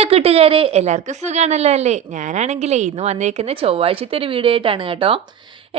Hello കൂട്ടുകാരെ എല്ലാവർക്കും സുഖമാണല്ലോ അല്ലേ? ഞാനാണെങ്കിലേ ഇന്ന് വന്നേക്കുന്ന ചൊവ്വാഴ്ചത്തെ ഒരു വീഡിയോ ആയിട്ടാണ് കേട്ടോ.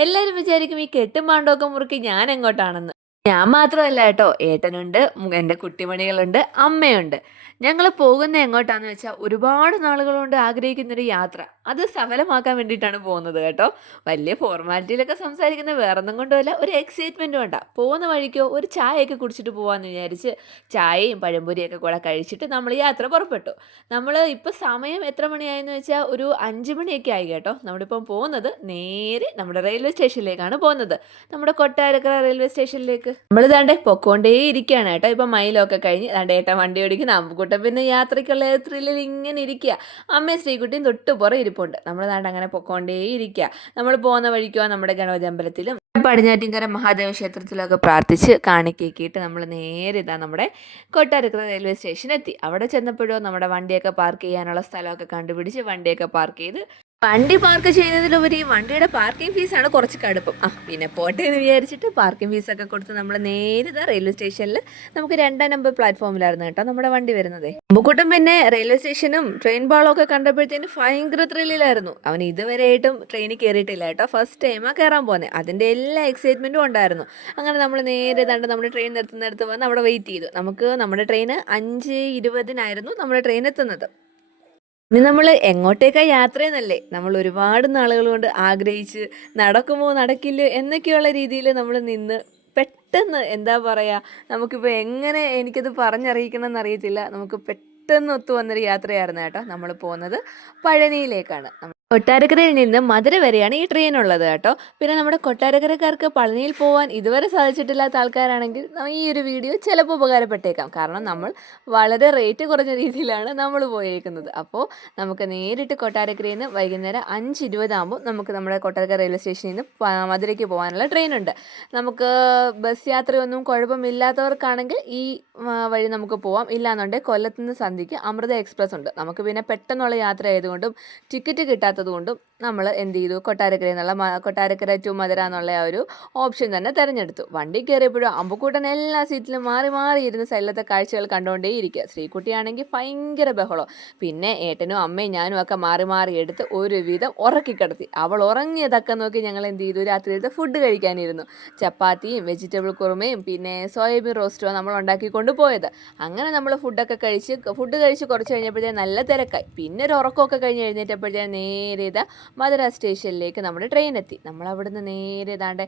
എല്ലാവരും വിചാരിക്കും ഈ കെട്ടും പാണ്ടൊക്കെ മുറുക്കി ഞാൻ എങ്ങോട്ടാണെന്ന്. ഞാൻ മാത്രമല്ല കേട്ടോ ഏട്ടനുണ്ട് എന്റെ കുട്ടിമണികളുണ്ട് അമ്മയുണ്ട്. ഞങ്ങൾ പോകുന്ന എങ്ങോട്ടാന്ന് വെച്ചാൽ ഒരുപാട് നാളുകൾ കൊണ്ട് ആഗ്രഹിക്കുന്നൊരു യാത്ര. അത് സഫലമാക്കാൻ വേണ്ടിയിട്ടാണ് പോകുന്നത് കേട്ടോ. വലിയ ഫോർമാലിറ്റിയിലൊക്കെ സംസാരിക്കുന്ന വേറൊന്നും കൊണ്ടുമല്ല ഒരു എക്സൈറ്റ്മെന്റും വേണ്ട. പോകുന്ന വഴിക്കോ ഒരു ചായയൊക്കെ കുടിച്ചിട്ട് പോകാമെന്ന് വിചാരിച്ച് ചായയും പഴംപൊരിയൊക്കെ കൂടെ കഴിച്ചിട്ട് നമ്മൾ യാത്ര പുറപ്പെട്ടു. നമ്മൾ ഇപ്പോൾ സമയം എത്ര മണിയായെന്ന് വെച്ചാൽ ഒരു അഞ്ച് മണിയൊക്കെ ആയി കേട്ടോ. നമ്മളിപ്പം പോകുന്നത് നേരെ നമ്മുടെ റെയിൽവേ സ്റ്റേഷനിലേക്കാണ് പോകുന്നത്. നമ്മുടെ കൊട്ടാരക്കര റെയിൽവേ സ്റ്റേഷനിലേക്ക്. നമ്മൾ ദാണ്ടേ പൊക്കോണ്ടേ ഇരിക്കുകയാണ് കേട്ടോ. ഇപ്പം മൈലൊക്കെ കഴിഞ്ഞ് ദാണ്ടെ ഏട്ടാ വണ്ടി ഓടിക്കുന്ന അമ്പുക്കുട്ടൻ പിന്നെ യാത്രയ്ക്കുള്ള ത്രില്ലിൽ ഇങ്ങനെ ഇരിക്കുക അമ്മയും ശ്രീകുട്ടിയും തൊട്ട് പുറം ഇരിപ്പുണ്ട്. നമ്മൾ നാട് അങ്ങനെ പൊക്കോണ്ടേ ഇരിക്കുക നമ്മൾ പോകുന്ന വഴിക്കോ നമ്മുടെ ഗണപതി അമ്പലത്തിലും പടിഞ്ഞാറ്റിങ്കര മഹാദേവ ക്ഷേത്രത്തിലൊക്കെ പ്രാർത്ഥിച്ച് കാണിക്കേക്കിയിട്ട് നമ്മൾ നേരെ ഇതാ നമ്മുടെ കൊട്ടാരക്കര റെയിൽവേ സ്റ്റേഷൻ എത്തി. അവിടെ ചെന്നപ്പോഴോ നമ്മുടെ വണ്ടിയൊക്കെ പാർക്ക് ചെയ്യാനുള്ള സ്ഥലമൊക്കെ കണ്ടുപിടിച്ച് വണ്ടിയൊക്കെ പാർക്ക് ചെയ്ത് വണ്ടി പാർക്ക് ചെയ്യുന്നതിലുപരി വണ്ടിയുടെ പാർക്കിംഗ് ഫീസാണ് കുറച്ച് കടുപ്പം. ആ പിന്നെ പോട്ടെ എന്ന് വിചാരിച്ചിട്ട് പാർക്കിംഗ് ഫീസൊക്കെ കൊടുത്ത് നമ്മൾ നേരെ ഇതാ റെയിൽവേ സ്റ്റേഷനിൽ നമുക്ക് രണ്ടാം നമ്പർ പ്ലാറ്റ്ഫോമിലായിരുന്നു കേട്ടോ നമ്മുടെ വണ്ടി വരുന്നത്. മുമ്പൂട്ടം പിന്നെ റെയിൽവേ സ്റ്റേഷനും ട്രെയിൻ പാളമൊക്കെ കണ്ടപ്പോഴത്തേന് ഭയങ്കര ത്രില്ലിലായിരുന്നു അവൻ ഇതുവരെയായിട്ടും ട്രെയിനിൽ കയറിയിട്ടില്ല കേട്ടോ. ഫസ്റ്റ് ടൈമാണ് കയറാൻ പോകുന്നത് അതിന്റെ എല്ലാ എക്സൈറ്റ്മെന്റും ഉണ്ടായിരുന്നു. അങ്ങനെ നമ്മൾ നേരെ തണ്ട് നമ്മുടെ ട്രെയിൻ നിർത്തുന്നിടത്ത് വന്ന് അവിടെ വെയിറ്റ് ചെയ്തു. നമുക്ക് നമ്മുടെ ട്രെയിൻ അഞ്ച് ഇരുപതിനായിരുന്നു നമ്മുടെ ട്രെയിൻ എത്തുന്നത്. ഇനി നമ്മൾ എങ്ങോട്ടേക്കാ യാത്രയെന്നല്ലേ? നമ്മൾ ഒരുപാട് നാളുകൾ കൊണ്ട് ആഗ്രഹിച്ച് നടക്കുമോ നടക്കില്ലോ എന്നൊക്കെയുള്ള രീതിയിൽ നമ്മൾ നിന്ന് പെട്ടെന്ന് എന്താ പറയുക നമുക്കിപ്പോൾ എങ്ങനെ എനിക്കത് പറഞ്ഞറിയിക്കണം എന്നറിയത്തില്ല നമുക്ക് പെട്ടെന്ന് ഒത്തു വന്നൊരു യാത്രയായിരുന്നു കേട്ടോ. നമ്മൾ പോകുന്നത് പഴനിയിലേക്കാണ്. കൊട്ടാരക്കരയിൽ നിന്ന് മധുര വരെയാണ് ഈ ട്രെയിൻ ഉള്ളത് കേട്ടോ. പിന്നെ നമ്മുടെ കൊട്ടാരക്കരക്കാർക്ക് പളനിയിൽ പോകാൻ ഇതുവരെ സാധിച്ചിട്ടില്ലാത്ത ആൾക്കാരാണെങ്കിൽ ഈ ഒരു വീഡിയോ ചിലപ്പോൾ ഉപകാരപ്പെട്ടേക്കാം. കാരണം നമ്മൾ വളരെ റേറ്റ് കുറഞ്ഞ രീതിയിലാണ് നമ്മൾ പോയേക്കുന്നത്. അപ്പോൾ നമുക്ക് നേരിട്ട് കൊട്ടാരക്കരയിൽ നിന്ന് വൈകുന്നേരം അഞ്ച് ഇരുപതാകുമ്പോൾ നമുക്ക് നമ്മുടെ കൊട്ടാരക്കര റെയിൽവേ സ്റ്റേഷനിൽ നിന്ന് മധുരയ്ക്ക് പോകാനുള്ള ട്രെയിൻ ഉണ്ട്. നമുക്ക് ബസ് യാത്രയൊന്നും കുഴപ്പമില്ലാത്തവർക്കാണെങ്കിൽ ഈ വഴി നമുക്ക് പോവാം. ഇല്ലാന്നുണ്ടെങ്കിൽ കൊല്ലത്തുനിന്ന് സന്ധിക്ക് അമൃത എക്സ്പ്രസ് ഉണ്ട്. നമുക്ക് പിന്നെ പെട്ടെന്നുള്ള യാത്ര ആയതുകൊണ്ടും ടിക്കറ്റ് കിട്ടാത്തത് കൊണ്ടും നമ്മൾ എന്ത് ചെയ്തു? കൊട്ടാരക്കര എന്നുള്ള കൊട്ടാരക്കര ടു മധുര എന്നുള്ള ആ ഒരു ഓപ്ഷൻ തന്നെ തിരഞ്ഞെടുത്തു. വണ്ടി കയറിയപ്പോഴും അമ്പുക്കൂട്ടൻ എല്ലാ സീറ്റിലും മാറി മാറി ഇരുന്ന് സൈലത്തെ കാഴ്ചകൾ കണ്ടുകൊണ്ടേ ഇരിക്കുക. ശ്രീകുട്ടിയാണെങ്കിൽ ഭയങ്കര ബഹളം. പിന്നെ ഏട്ടനും അമ്മയും ഞാനും ഒക്കെ മാറി മാറി എടുത്ത് ഒരുവിധം ഉറക്കി കിടത്തി. അവൾ ഉറങ്ങിയതൊക്കെ നോക്കി ഞങ്ങൾ എന്ത് ചെയ്തു? രാത്രിയിലത്തെ ഫുഡ് കഴിക്കാനിരുന്നു. ചപ്പാത്തിയും വെജിറ്റബിൾ കുറുമയും പിന്നെ സോയാബീൻ റോസ്റ്റോ നമ്മൾ ഉണ്ടാക്കിക്കൊണ്ട് പോയത്. അങ്ങനെ നമ്മൾ ഫുഡൊക്കെ കഴിച്ച് ഫുഡ് കഴിച്ച് കുറച്ച് കഴിഞ്ഞപ്പോഴേ നല്ല തിരക്കായി. പിന്നെ ഒരു ഉറക്കമൊക്കെ കഴിഞ്ഞ് എഴുന്നേറ്റപ്പോഴത്തേ നേരെ മധുര സ്റ്റേഷനിലേക്ക് നമ്മുടെ ട്രെയിൻ എത്തി. നമ്മൾ അവിടുന്ന് നേരെ ഏതാണ്ട്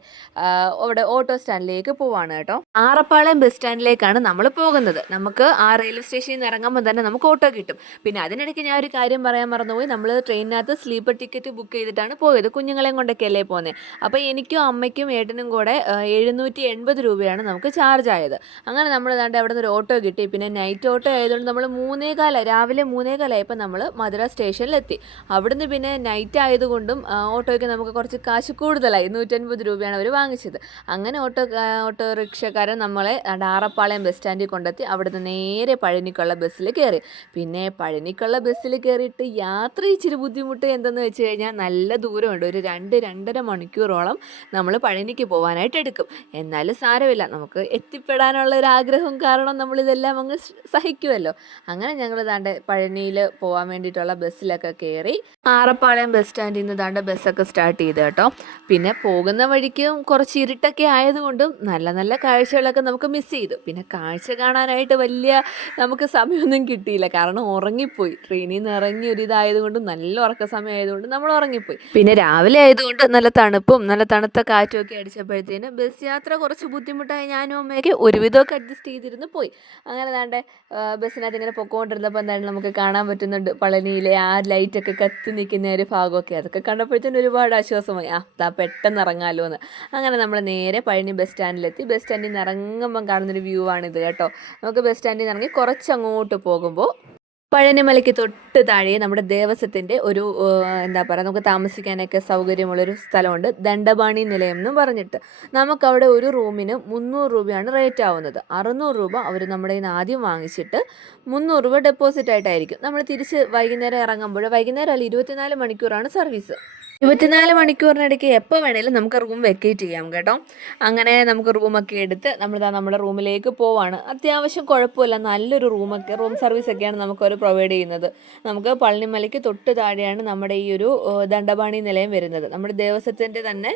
അവിടെ ഓട്ടോ സ്റ്റാൻഡിലേക്ക് പോവാണ് കേട്ടോ. ആറപ്പാളയം ബസ് സ്റ്റാൻഡിലേക്കാണ് നമ്മൾ പോകുന്നത്. നമുക്ക് ആ റെയിൽവേ സ്റ്റേഷനിൽ നിന്ന് ഇറങ്ങുമ്പോൾ തന്നെ നമുക്ക് ഓട്ടോ കിട്ടും. പിന്നെ അതിനിടയ്ക്ക് ഞാൻ ഒരു കാര്യം പറയാൻ മറന്നുപോയി. നമ്മൾ ട്രെയിനിനകത്ത് സ്ലീപ്പർ ടിക്കറ്റ് ബുക്ക് ചെയ്തിട്ടാണ് പോയത്. കുഞ്ഞുങ്ങളെയും കൊണ്ടൊക്കെ അല്ലേ പോകുന്നത് അപ്പോൾ എനിക്കും അമ്മയ്ക്കും ഏട്ടനും കൂടെ എഴുന്നൂറ്റി എൺപത് രൂപയാണ് നമുക്ക് ചാർജ് ആയത്. അങ്ങനെ നമ്മൾ ഏതാണ്ട് അവിടെ നിന്ന് ഒരു ഓട്ടോ കിട്ടി. പിന്നെ നൈറ്റ് ഓട്ടോ ആയതുകൊണ്ട് നമ്മൾ മൂന്നേകാല രാവിലെ മൂന്നേകാലായപ്പോൾ നമ്മൾ മധുര സ്റ്റേഷനിലെത്തി. അവിടുന്ന് പിന്നെ നൈറ്റ് ആയതുകൊണ്ടും ഓട്ടോയ്ക്ക് നമുക്ക് കുറച്ച് കാശ് കൂടുതലായി. നൂറ്റൻപത് രൂപയാണ് അവർ വാങ്ങിച്ചത്. അങ്ങനെ ഓട്ടോ ഓട്ടോറിക്ഷക്കാരൻ നമ്മളെ ഡാറപ്പാളയം ബസ് സ്റ്റാൻഡിൽ കൊണ്ടെത്തി അവിടുന്ന് നേരെ പഴനിക്കുള്ള ബസ്സിൽ കയറി. പിന്നെ പഴനിക്കുള്ള ബസ്സിൽ കയറിയിട്ട് യാത്ര ഇച്ചിരി ബുദ്ധിമുട്ട് എന്തെന്ന് വെച്ച് കഴിഞ്ഞാൽ നല്ല ദൂരമുണ്ട്. ഒരു രണ്ട് രണ്ടര മണിക്കൂറോളം നമ്മൾ പഴനിക്ക് പോകാനായിട്ട് എടുക്കും. എന്നാലും സാരമില്ല. നമുക്ക് എത്തിപ്പെടാനുള്ള ഒരു ആഗ്രഹം കാരണം നമ്മളിതെല്ലാം അങ്ങ് സഹിക്കുമല്ലോ അങ്ങനെ ഞങ്ങൾ താണ്ടെ പഴനിയിൽ പോകാൻ വേണ്ടിയിട്ടുള്ള ബസ്സിലൊക്കെ കയറി ആറപ്പാളയം ബസ് സ്റ്റാൻഡിൽ നിന്ന് ബസ്സൊക്കെ സ്റ്റാർട്ട് ചെയ്ത് കേട്ടോ. പിന്നെ പോകുന്ന വഴിക്കും കുറച്ച് ഇരുട്ടൊക്കെ ആയതുകൊണ്ടും നല്ല നല്ല കാഴ്ചകളൊക്കെ നമുക്ക് മിസ് ചെയ്തു. പിന്നെ കാഴ്ച കാണാനായിട്ട് വലിയ നമുക്ക് സമയമൊന്നും കിട്ടിയില്ല. കാരണം ഉറങ്ങിപ്പോയി. ട്രെയിനിൽ നിന്ന് ഇറങ്ങി ഒരു ഇതായതുകൊണ്ടും നല്ല ഉറക്ക സമയം ആയതുകൊണ്ട് നമ്മൾ ഉറങ്ങിപ്പോയി. പിന്നെ രാവിലെ ആയതുകൊണ്ട് നല്ല തണുപ്പും നല്ല തണുത്ത കാറ്റും ഒക്കെ അടിച്ചപ്പോഴത്തേന് ബസ് യാത്ര കുറച്ച് ബുദ്ധിമുട്ടായി ഞാനും അമ്മയൊക്കെ ഒരുവിധമൊക്കെ അഡ്ജസ്റ്റ് ചെയ്തിരുന്ന് പോയി. അങ്ങനെ ദാണ്ടെ ആ, ബസ്സിനകത്ത് ഇങ്ങനെ പൊക്കോണ്ടിരുന്നപ്പോൾ എന്തായാലും നമുക്ക് കാണാൻ പറ്റുന്നുണ്ട്. പളനിയിലെ ആ ലൈറ്റൊക്കെ കത്തി നിൽക്കുന്ന ഒരു ഭാഗമൊക്കെ അതൊക്കെ കണ്ടപ്പോഴത്തേനും ഒരുപാട് ആശ്വാസമായി. ആ താ പെട്ടെന്ന് ഇറങ്ങാമല്ലോ എന്ന്. അങ്ങനെ നമ്മൾ നേരെ പഴനി ബസ് സ്റ്റാൻഡിലെത്തി. ബസ് സ്റ്റാൻഡിൽ നിന്ന് ഇറങ്ങുമ്പം കാണുന്നൊരു വ്യൂ ആണിത് കേട്ടോ. നമുക്ക് ബസ് സ്റ്റാൻഡിൽ നിന്ന് ഇറങ്ങി കുറച്ചങ്ങോട്ട് പോകുമ്പോൾ പഴനിമലയ്ക്ക് തൊട്ട് താഴെ നമ്മുടെ ദേവസ്വത്തിന്റെ ഒരു എന്താ പറയുക നമുക്ക് താമസിക്കാനൊക്കെ സൗകര്യമുള്ളൊരു സ്ഥലമുണ്ട്. ദണ്ഡപാണി നിലയം എന്ന് പറഞ്ഞിട്ട്. നമുക്കവിടെ ഒരു റൂമിന് മുന്നൂറ് രൂപയാണ് റേറ്റ് ആവുന്നത്. അറുന്നൂറ് രൂപ അവർ നമ്മുടെ നിന്ന് ആദ്യം വാങ്ങിച്ചിട്ട് മുന്നൂറ് രൂപ ഡെപ്പോസിറ്റ് ആയിട്ടായിരിക്കും. നമ്മൾ തിരിച്ച് വൈകുന്നേരം ഇറങ്ങുമ്പോൾ വൈകുന്നേരം അല്ല ഇരുപത്തിനാല് മണിക്കൂറാണ് സർവീസ് ഇരുപത്തിനാല് മണിക്കൂറിനിടയ്ക്ക് എപ്പോൾ വേണേലും നമുക്ക് റൂം വെക്കേറ്റ് ചെയ്യാം കേട്ടോ. അങ്ങനെ നമുക്ക് റൂമൊക്കെ എടുത്ത് നമ്മളിതാ നമ്മുടെ റൂമിലേക്ക് പോവാണ്. അത്യാവശ്യം കുഴപ്പമില്ല. നല്ലൊരു റൂമൊക്കെ റൂം സർവീസ് ഒക്കെയാണ് അവർ പ്രൊവൈഡ് ചെയ്യുന്നത്. നമുക്ക് പള്ളിമലയ്ക്ക് തൊട്ട് താഴെയാണ് നമ്മുടെ ഈ ഒരു ദണ്ഡപാണി നിലയം വരുന്നത്. നമ്മുടെ ദേവസ്വത്തിന്റെ തന്നെ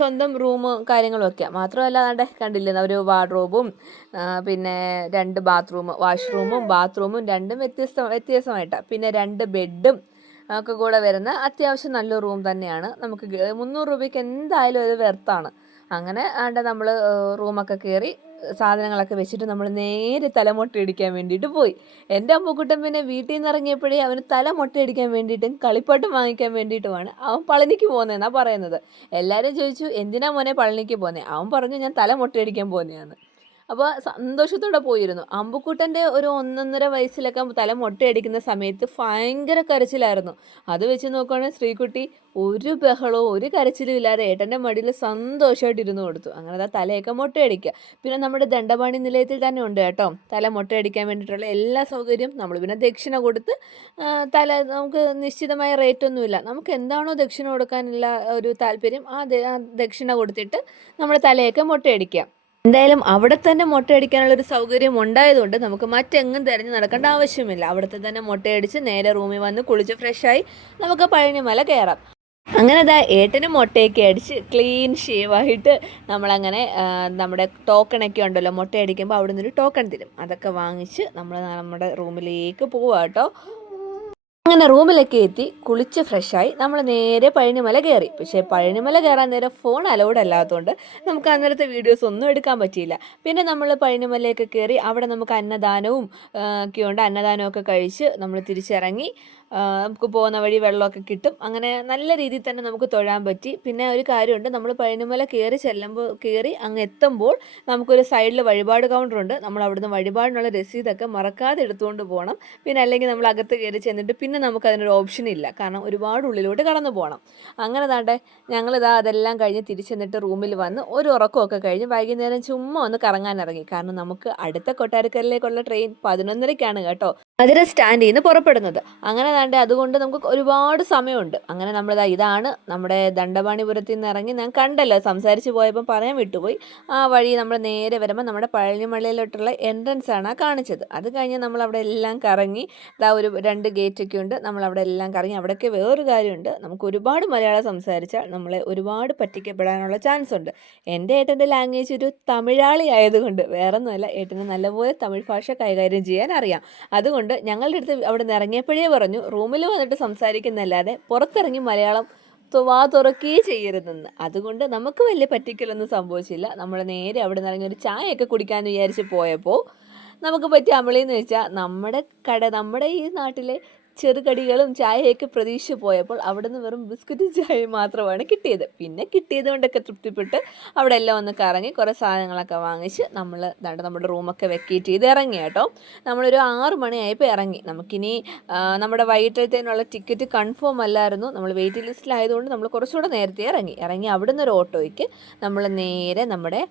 സ്വന്തം റൂം കാര്യങ്ങളൊക്കെ. മാത്രമല്ല അതാണ്ട് കണ്ടില്ലേ? ഒരു വാർഡ്രോബും പിന്നെ രണ്ട് ബാത്റൂം വാഷ്റൂമും ബാത്റൂമും രണ്ടും വ്യത്യസ്ത വ്യത്യാസമായിട്ടാണ് പിന്നെ രണ്ട് ബെഡും ഒക്കെ കൂടെ വരുന്ന അത്യാവശ്യം നല്ല റൂം തന്നെയാണ്. നമുക്ക് മുന്നൂറ് രൂപയ്ക്ക് എന്തായാലും ഒരു വെർത്താണ്. അങ്ങനെ ആണ്ട് നമ്മൾ റൂമൊക്കെ കയറി സാധനങ്ങളൊക്കെ വെച്ചിട്ട് നമ്മൾ നേരെ തല മൊട്ടയടിക്കാൻ വേണ്ടിയിട്ട് പോയി. എന്റെ അമ്മക്കുട്ടൻ പിന്നെ വീട്ടിൽ നിന്ന് ഇറങ്ങിയപ്പോഴേ അവന് തല മൊട്ടയടിക്കാൻ വേണ്ടിയിട്ടും കളിപ്പാട്ടം വാങ്ങിക്കാൻ വേണ്ടിയിട്ടുമാണ് അവൻ പളനിക്ക് പോകുന്നതെന്നാണ് പറയുന്നത്. എല്ലാവരും ചോദിച്ചു എന്തിനാ മോനെ പളനിക്ക് പോകുന്നത് അവൻ പറഞ്ഞു ഞാൻ തല മൊട്ടയടിക്കാൻ പോകുന്നതാണ് അപ്പോൾ സന്തോഷത്തോടെ പോയിരുന്നു. അമ്പുക്കുട്ടന്റെ ഒരു ഒന്നൊന്നര വയസ്സിലൊക്കെ തല മൊട്ടയടിക്കുന്ന സമയത്ത് ഭയങ്കര കരച്ചിലായിരുന്നു. അത് വെച്ച് നോക്കുകയാണെങ്കിൽ ശ്രീകുട്ടി ഒരു ബഹളവും ഒരു കരച്ചിലും ഇല്ലാതെ ഏട്ടന്റെ മടിയിൽ സന്തോഷമായിട്ട് ഇരുന്ന് കൊടുത്തു. അങ്ങനെ അതാ തലയൊക്കെ മൊട്ടയടിക്കുക. പിന്നെ നമ്മുടെ ദണ്ഡപാണി നിലയത്തിൽ തന്നെ ഉണ്ട് കേട്ടോ. തല മൊട്ടയടിക്കാൻ വേണ്ടിയിട്ടുള്ള എല്ലാ സൗകര്യവും നമ്മൾ പിന്നെ ദക്ഷിണ കൊടുത്ത് തല നമുക്ക് നിശ്ചിതമായ റേറ്റ് ഒന്നുമില്ല നമുക്ക് എന്താണോ ദക്ഷിണ കൊടുക്കാനുള്ള ഒരു താല്പര്യം ആ ദക്ഷിണ കൊടുത്തിട്ട് നമ്മുടെ തലയൊക്കെ മൊട്ടയടിക്കുക. എന്തായാലും അവിടെ തന്നെ മുട്ടയടിക്കാനുള്ള ഒരു സൗകര്യം ഉണ്ടായതുകൊണ്ട് നമുക്ക് മറ്റെങ്ങും തിരഞ്ഞു നടക്കേണ്ട ആവശ്യമില്ല. അവിടുത്തെ തന്നെ മുട്ടയടിച്ച് നേരെ റൂമിൽ വന്ന് കുളിച്ച് ഫ്രഷായി നമുക്ക് പഴനിമല കയറാം അങ്ങനെ ദാ ഏട്ടന് മുട്ടയൊക്കെ അടിച്ച് ക്ലീൻ ഷേവായിട്ട് നമ്മളങ്ങനെ നമ്മുടെ ടോക്കണൊക്കെ ഉണ്ടല്ലോ മുട്ടയടിക്കുമ്പോൾ അവിടെ നിന്നൊരു ടോക്കൺ തരും. അതൊക്കെ വാങ്ങിച്ച് നമ്മൾ നമ്മുടെ റൂമിലേക്ക് പോവാം കേട്ടോ അങ്ങനെ റൂമിലൊക്കെ എത്തി കുളിച്ച് ഫ്രഷായി നമ്മൾ നേരെ പഴനിമല കയറി പക്ഷേ പഴനിമല കയറാൻ നേരം ഫോൺ അലൗഡ് അല്ലാത്തതുകൊണ്ട് നമുക്ക് അന്നേരത്തെ വീഡിയോസ് ഒന്നും എടുക്കാൻ പറ്റിയില്ല. പിന്നെ നമ്മൾ പഴനിമലയൊക്കെ കയറി അവിടെ നമുക്ക് അന്നദാനവും ഒക്കെ ഉണ്ട്. അന്നദാനമൊക്കെ കഴിച്ച് നമ്മൾ തിരിച്ചിറങ്ങി നമുക്ക് പോകുന്ന വഴി വെള്ളമൊക്കെ കിട്ടും. അങ്ങനെ നല്ല രീതിയിൽ തന്നെ നമുക്ക് തൊഴാൻ പറ്റി. പിന്നെ ഒരു കാര്യമുണ്ട് നമ്മൾ പഴനിമല കയറി ചെല്ലുമ്പോൾ കയറി അങ്ങ് എത്തുമ്പോൾ നമുക്കൊരു സൈഡിൽ വഴിപാട് കൗണ്ടറുണ്ട് നമ്മൾ അവിടുന്ന് വഴിപാടിനുള്ള രസീതൊക്കെ മറക്കാതെ എടുത്തുകൊണ്ട് പോകണം പിന്നെ അല്ലെങ്കിൽ നമ്മൾ അകത്ത് കയറി ചെന്നിട്ട് പിന്നെ നമുക്ക് അതിനൊരു ഓപ്ഷൻ ഇല്ല. കാരണം ഒരുപാട് ഉള്ളിലോട്ട് കടന്നു പോകണം അങ്ങനെ താണ്ടെ ഞങ്ങളിതാ അതെല്ലാം കഴിഞ്ഞ് തിരിച്ചെന്നിട്ട് റൂമിൽ വന്ന് ഒരു ഉറക്കമൊക്കെ കഴിഞ്ഞ് വൈകുന്നേരം ചുമ്മാ ഒന്ന് കറങ്ങാൻ ഇറങ്ങി. കാരണം നമുക്ക് അടുത്ത കൊട്ടാരക്കരയിലേക്കുള്ള ട്രെയിൻ പതിനൊന്നരയ്ക്കാണ് കേട്ടോ. മധുര സ്റ്റാൻഡ് ചെയ്യുന്ന പുറപ്പെടുന്നത്. അങ്ങനെ ദാണ്ട് അതുകൊണ്ട് നമുക്ക് ഒരുപാട് സമയമുണ്ട്. അങ്ങനെ നമ്മൾ ഇതാണ് നമ്മുടെ ദണ്ഡപാണിപുരത്തിൽ നിന്ന് ഇറങ്ങി ഞാൻ കണ്ടല്ലോ സംസാരിച്ച് പോയപ്പോൾ പറയാൻ വിട്ടുപോയി. ആ വഴി നമ്മൾ നേരെ വരുമ്പോൾ നമ്മുടെ പഴനിമലയിലോട്ടുള്ള എൻട്രൻസ് ആണ് കാണിച്ചത്. അത് കഴിഞ്ഞ് നമ്മൾ അവിടെ എല്ലാം കറങ്ങി ഇതാ ഒരു രണ്ട് ഗേറ്റൊക്കെ ഉണ്ട്. നമ്മൾ അവിടെ എല്ലാം കറങ്ങി അവിടെയൊക്കെ വേറൊരു കാര്യമുണ്ട്. നമുക്ക് ഒരുപാട് മലയാളം സംസാരിച്ചാൽ നമ്മളെ ഒരുപാട് പറ്റിക്കപ്പെടാനുള്ള ചാൻസ് ഉണ്ട്. എന്റെ ഏട്ടന്റെ ലാംഗ്വേജ് ഒരു തമിഴാളി ആയതുകൊണ്ട് വേറൊന്നുമല്ല ഏട്ടന് നല്ലപോലെ തമിഴ് ഭാഷ കൈകാര്യം ചെയ്യാൻ അറിയാം. അതുകൊണ്ട് ഞങ്ങളുടെ അടുത്ത് അവിടെ നിന്ന് ഇറങ്ങിയപ്പോഴേ പറഞ്ഞു റൂമിൽ വന്നിട്ട് സംസാരിക്കുന്നല്ലാതെ പുറത്തിറങ്ങി മലയാളം വാ തുറക്കുകയേ ചെയ്യരുതെന്ന്. അതുകൊണ്ട് നമുക്ക് വലിയ പറ്റിക്കലൊന്നും സംഭവിച്ചില്ല. നമ്മൾ നേരെ അവിടെ നിന്ന് ഇറങ്ങി ഒരു ചായയൊക്കെ കുടിക്കാൻ വിചാരിച്ച് പോയപ്പോൾ നമുക്ക് പറ്റിയ അമളിയെന്ന് വെച്ചാൽ നമ്മുടെ കട നമ്മുടെ ഈ നാട്ടിലെ ചെറുകടികളും ചായയൊക്കെ പ്രതീക്ഷിച്ച് പോയപ്പോൾ അവിടെ നിന്ന് വെറും ബിസ്ക്കറ്റും ചായയും മാത്രമാണ് കിട്ടിയത്. പിന്നെ കിട്ടിയത് കൊണ്ടൊക്കെ തൃപ്തിപ്പെട്ട് അവിടെ എല്ലാം ഒന്ന് കറങ്ങി കുറേ സാധനങ്ങളൊക്കെ വാങ്ങിച്ച് നമ്മൾ ദാണ്ട് നമ്മുടെ റൂമൊക്കെ വെക്കേറ്റ് ചെയ്ത് ഇറങ്ങി കേട്ടോ. നമ്മളൊരു ആറ് മണിയായപ്പോൾ ഇറങ്ങി. നമുക്കിനി നമ്മുടെ വൈകിട്ടത്തേനുള്ള ടിക്കറ്റ് കൺഫേം അല്ലായിരുന്നു. നമ്മൾ വെയിറ്റിംഗ് ലിസ്റ്റിലായതുകൊണ്ട് നമ്മൾ കുറച്ചുകൂടെ നേരത്തെ ഇറങ്ങി. ഇറങ്ങി അവിടുന്ന് ഒരു ഓട്ടോയ്ക്ക് നമ്മൾ നേരെ നമ്മുടെ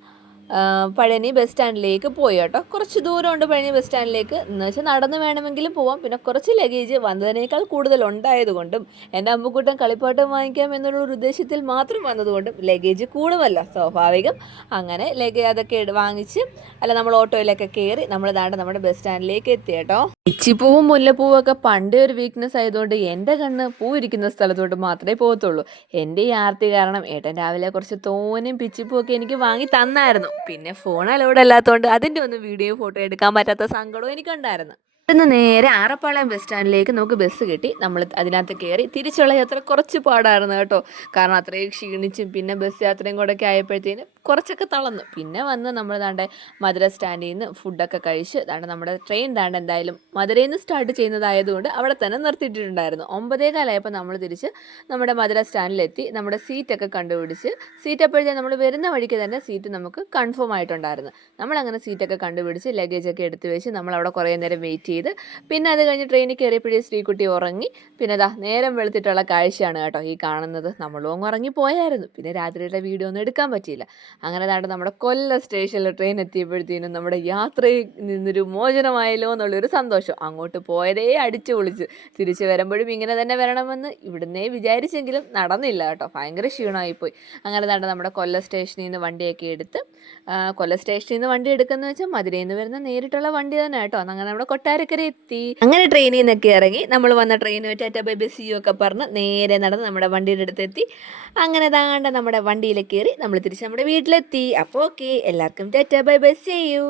പഴനി ബസ് സ്റ്റാൻഡിലേക്ക് പോയി കേട്ടോ. കുറച്ച് ദൂരമുണ്ട് പഴനി ബസ് സ്റ്റാൻഡിലേക്ക്. എന്ന് വെച്ചാൽ നടന്ന് വേണമെങ്കിലും പോവാം. പിന്നെ കുറച്ച് ലഗേജ് വന്നതിനേക്കാൾ കൂടുതൽ ഉണ്ടായതുകൊണ്ടും എന്റെ അമ്മക്കൂട്ടം കളിപ്പാട്ടം വാങ്ങിക്കാം എന്നുള്ള ഒരു ഉദ്ദേശത്തിൽ മാത്രം വന്നതുകൊണ്ടും ലഗേജ് കൂടുമല്ല സ്വാഭാവികം. അങ്ങനെ ലഗേജ് അതൊക്കെ വാങ്ങിച്ച് അല്ല നമ്മൾ ഓട്ടോയിലൊക്കെ കയറി നമ്മൾ ദാണ്ട് നമ്മുടെ ബസ് സ്റ്റാൻഡിലേക്ക് എത്തി കേട്ടോ. ഇച്ചിപ്പൂവും മുല്ലപ്പൂവും ഒക്കെ പണ്ടേ ഒരു വീക്ക്നെസ് ആയതുകൊണ്ട് എന്റെ കണ്ണ് പൂ ഇരിക്കുന്ന സ്ഥലത്തോട്ട് മാത്രമേ പോകത്തുള്ളൂ. എന്റെ ഈ ആർത്തി കാരണം ഏട്ടൻ രാവിലെ കുറച്ച് തോനെയും പിച്ചിപ്പൂവൊക്കെ എനിക്ക് വാങ്ങി തന്നായിരുന്നു. പിന്നെ ഫോൺ അലൗഡ് അല്ലാത്തതുകൊണ്ട് അതിന്റെ ഒന്നും വീഡിയോ ഫോട്ടോ എടുക്കാൻ പറ്റാത്ത സങ്കടവും എനിക്കുണ്ടായിരുന്നു. ഇവിടുന്ന് നേരെ ആറപ്പാളയം ബസ് സ്റ്റാൻഡിലേക്ക് നമുക്ക് ബസ് കിട്ടി. നമ്മൾ അതിനകത്ത് കയറി തിരിച്ചുള്ള യാത്ര കുറച്ച് പാടായിരുന്നു കേട്ടോ. കാരണം അത്രയും ക്ഷീണിച്ചും പിന്നെ ബസ് യാത്രയും കൂടെ ഒക്കെ ആയപ്പോഴത്തേന് കുറച്ചൊക്കെ തളർന്നു. പിന്നെ വന്ന് നമ്മൾ ദാണ്ടെ മധുര സ്റ്റാൻഡിൽ നിന്ന് ഫുഡൊക്കെ കഴിച്ച് ദാണ്ട് നമ്മുടെ ട്രെയിൻ താണ്ട് എന്തായാലും മധുരയിൽ നിന്ന് സ്റ്റാർട്ട് ചെയ്യുന്നതായതുകൊണ്ട് അവിടെ തന്നെ നിർത്തിയിട്ടുണ്ടായിരുന്നു ഒമ്പതേ കാലമായപ്പോൾ നമ്മൾ തിരിച്ച് നമ്മുടെ മധുര സ്റ്റാൻഡിലെത്തി. നമ്മുടെ സീറ്റൊക്കെ കണ്ടുപിടിച്ച് സീറ്റ് അപ്പോഴത്തെ നമ്മൾ വരുന്ന വഴിക്ക് തന്നെ സീറ്റ് നമുക്ക് കൺഫേം ആയിട്ടുണ്ടായിരുന്നു. നമ്മളങ്ങനെ സീറ്റൊക്കെ കണ്ടുപിടിച്ച് ലഗേജൊക്കെ എടുത്ത് വെച്ച് നമ്മൾ അവിടെ കുറേ നേരം വെയിറ്റ് ചെയ്ത് പിന്നെ അത് കഴിഞ്ഞ് ട്രെയിനിൽ കയറിയപ്പോഴേ ശ്രീകുട്ടി ഉറങ്ങി. പിന്നെ ദാ നേരം വെളുത്തിട്ടുള്ള കാഴ്ചയാണ് കേട്ടോ ഈ കാണുന്നത്. നമ്മളും ഉറങ്ങി പോയായിരുന്നു പിന്നെ രാത്രിയുടെ വീഡിയോ ഒന്നും എടുക്കാൻ പറ്റിയില്ല. അങ്ങനെ താണ്ട് നമ്മുടെ കൊല്ലം സ്റ്റേഷനിൽ ട്രെയിൻ എത്തിയപ്പോഴത്തേനും നമ്മുടെ യാത്രയിൽ നിന്നൊരു മോചനമായല്ലോ എന്നുള്ളൊരു സന്തോഷം. അങ്ങോട്ട് പോയതേ അടിച്ചു പൊളിച്ച്. തിരിച്ചു വരുമ്പോഴും ഇങ്ങനെ തന്നെ വരണമെന്ന് ഇവിടുന്നേ വിചാരിച്ചെങ്കിലും നടന്നില്ല കേട്ടോ. ഭയങ്കര ക്ഷീണമായിപ്പോയി അങ്ങനെ താണ്ട് നമ്മുടെ കൊല്ലം സ്റ്റേഷനിൽ നിന്ന് വണ്ടിയൊക്കെ എടുത്ത് കൊല്ലം സ്റ്റേഷനിൽ നിന്ന് വണ്ടി എടുക്കുന്ന വെച്ചാൽ മധുരയിൽ നിന്ന് വരുന്ന നേരിട്ടുള്ള വണ്ടി തന്നെ കേട്ടോ. അങ്ങനെ നമ്മുടെ കൊട്ടാരക്കര എത്തി. അങ്ങനെ ട്രെയിനിൽ നിന്നൊക്കെ ഇറങ്ങി. നമ്മൾ വന്ന ട്രെയിൻ ടാറ്റ ബൈ ബൈ യു ഒക്കെ പറഞ്ഞ് നേരെ നടന്ന് നമ്മുടെ വണ്ടിയുടെ അടുത്തെത്തി അങ്ങനെ താണ്ട നമ്മുടെ വണ്ടിയിൽ കയറി നമ്മൾ തിരിച്ച് നമ്മുടെ വീട്ടിലെത്തി. അപ്പോൾ ഓക്കെ എല്ലാവർക്കും ടാറ്റ ബൈ ബസ് ചെയ്യൂ